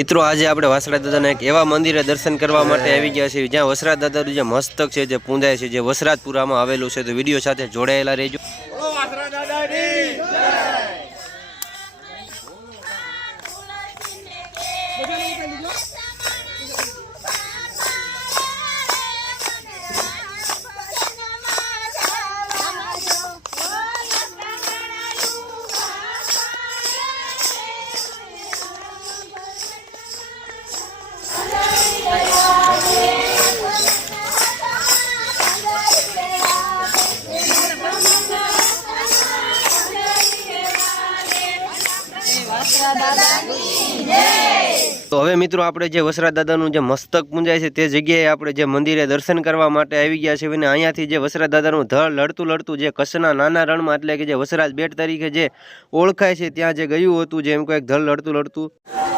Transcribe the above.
મિત્રો આજે આપણે વસરાજ દાદાના એક એવા મંદિરે દર્શન કરવા માટે આવી ગયા છીએ જ્યાં વસરાજ દાદાનું જે મસ્તક છે જે પૂંજાય છે જે વસરાજપુરામાં આવેલું છે તો વિડીયો સાથે જોડાયેલા રહેજો। તો હવે મિત્રો આપણે જે વસરાજ દાદાનું જે મસ્તક પૂંજાય છે તે જગ્યાએ આપણે જે મંદિરે દર્શન કરવા માટે આવી ગયા છે અને અહીંયાથી જે વસરાજ દાદાનું ધડ લડતું જે કચ્છના નાના રણમાં એટલે કે જે વસરાજ બેટ તરીકે જે ઓળખાય છે ત્યાં જે ગયું હતું જેમ કોઈ ધડ લડતું